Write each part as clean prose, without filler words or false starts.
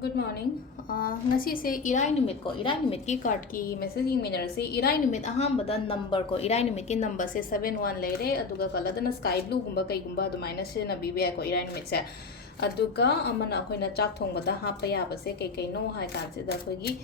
Good morning. Ngasi se irai numit ko irai numit ki card ki messaging manager se irai numit aham bada number ko irai numit ki number se 71 leire aduga kaladana sky blue gumba kai gumba adu minus se na bibi ko irai numit se aduga amana khoina chak thong bada hapa ya ba se kai kai no hai kan se da khoi gi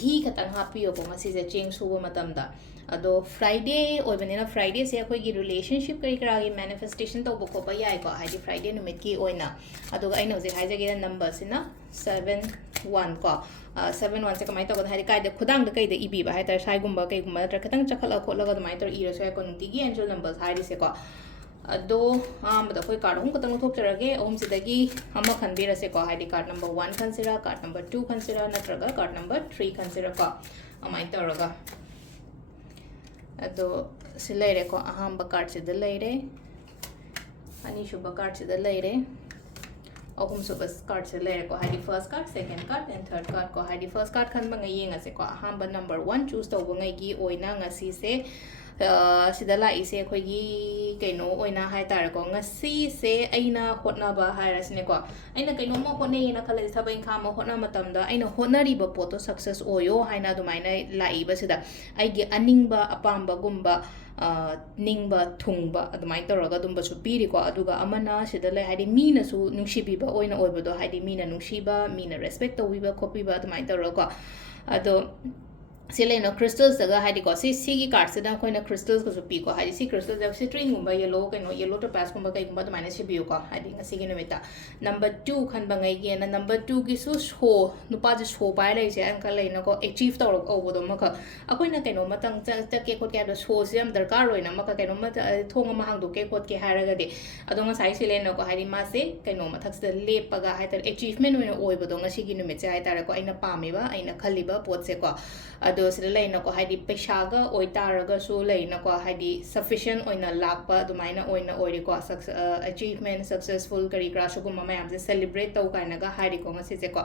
ghee khatang hapi yo ko ngasi se cheng suba matam da ado Friday oibanina Friday se khoi gi relationship kari kara gi manifestation to boko ba yai ko haidi Friday numit ki oina aduga aina hoje haije gi number sina 71 ko 71 se kamai to ko haidi kai de khudang de kai de ibi ba hai tar sai gumba kai gumba tar khatang chakhala khotla ga mai tar ira so ko nti gi angel numbers haidi se ko ado amada koi card hum khatang thok charage om sidagi ama khanbira se ko haidi card number 1 khansira card number 2 khansira natraga card number 3 khansira ko amai taraga ado silaire ko ahamba card se de leire ani shuba card se de leire ahum suba card se leire ko haidi first card second card and third card ko haidi first card khan bangai yenga se ko ahamba number 1 choose to bangai gi oina ngasi se sida la ise khoi gi kaino oina hai tar ko ngasi se aina hotna ba haira sine ko aina kaino mo hone na khala thabai kha mo hotna matam da aina honari ba poto success oyo haina du maina la iba sida ai gi aningba apamba gumba ningba thungba adumai taraga dumba su piri ko aduga amana sida le haidi mina su nungsibi ba oina oibodo haidi mina nungsiba mina respect to wiba copy ba adumai taraga ko ado Silena crystals daga haidi ko si card se da koina crystals ko pi ko haidi si crystals da string gumba yellow kaino yellow to pass gumba kai gumba to minus bi ko haidi ngasi gi numita number 2 khan bangai gi na number 2 gi su sho nupa je sho pai lai je an ka lai na ko achieve to ro bo do ma ka akoina kaino matang ta ke ko ke da sho se am darkar roina ma ka kaino ma thong ma hang do ke ko ke haraga de adonga sai silena ko haidi ma se kaino ma thak se lepa ga hai tar achievement oina oi bo do ngasi gi numit se hai tar ko aina pami ba aina khali ba pot se ko ado sida leina ko haidi pesaga oitaraga su leina ko haidi sufficient oina lakpa dumaina oina oiri ko achievement successful kari kra su gumma mayam se celebrate to kaina ga haidi ko ngasi se ko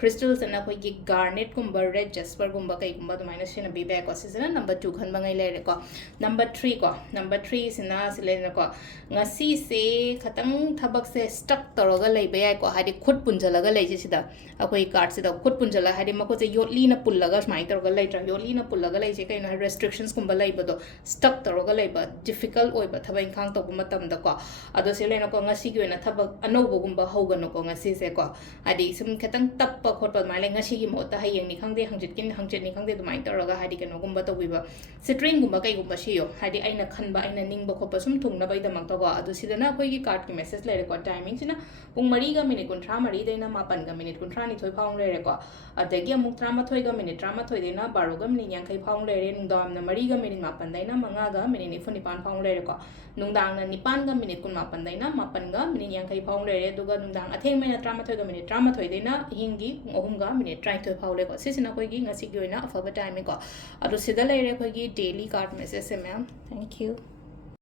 crystals na ko gi garnet gumba red jasper gumba kai gumba dumaina sina bi ba ko sina number 2 khan bangai le ko number 3 sina silena ko ngasi se khatang thabak se stuck toroga leiba yai ko haidi khut punjalaga leije sida akoi card sida khut punjala haidi mako se yotli na pullaga smai toroga leitra yoli na pullaga leije kaina restrictions kumba leibado stuck toroga leiba difficult oiba thabai khang to matam da ko ado selena ko ngasi gi na thabak anobo gumba hogano ko ngasi se ko adi sum khetang tappa khotpa mai le ngasi gi mota hayeng ni khangde hangjit ni khangde dumai toroga hadi kano gumba to biba string gumba kai gumba siyo hadi aina khanba aina ningba khopa sum thungna bai da mak to ko ado sidana koi gi card ki message le ko timing sina pung 3 ga minute 3 deina 8 ga minute 3 ni thoi phang le ko adagi amuk 3 ga minute 3 deina 12 ga minute yang kai phang le nungdam na 3 ga minute 8 deina 5 ga minute 9 phang le ko nungdang na 9 ga minute 8 deina 8 ga minute yang kai phang le duga nungdang atheng mena 13 ga minute 13 deina hingi 3 ga minute 13 phang le ko sisina koi gi ngasi gi oina afaba time ko ado sida le re koi gi daily card message se ma'am thank you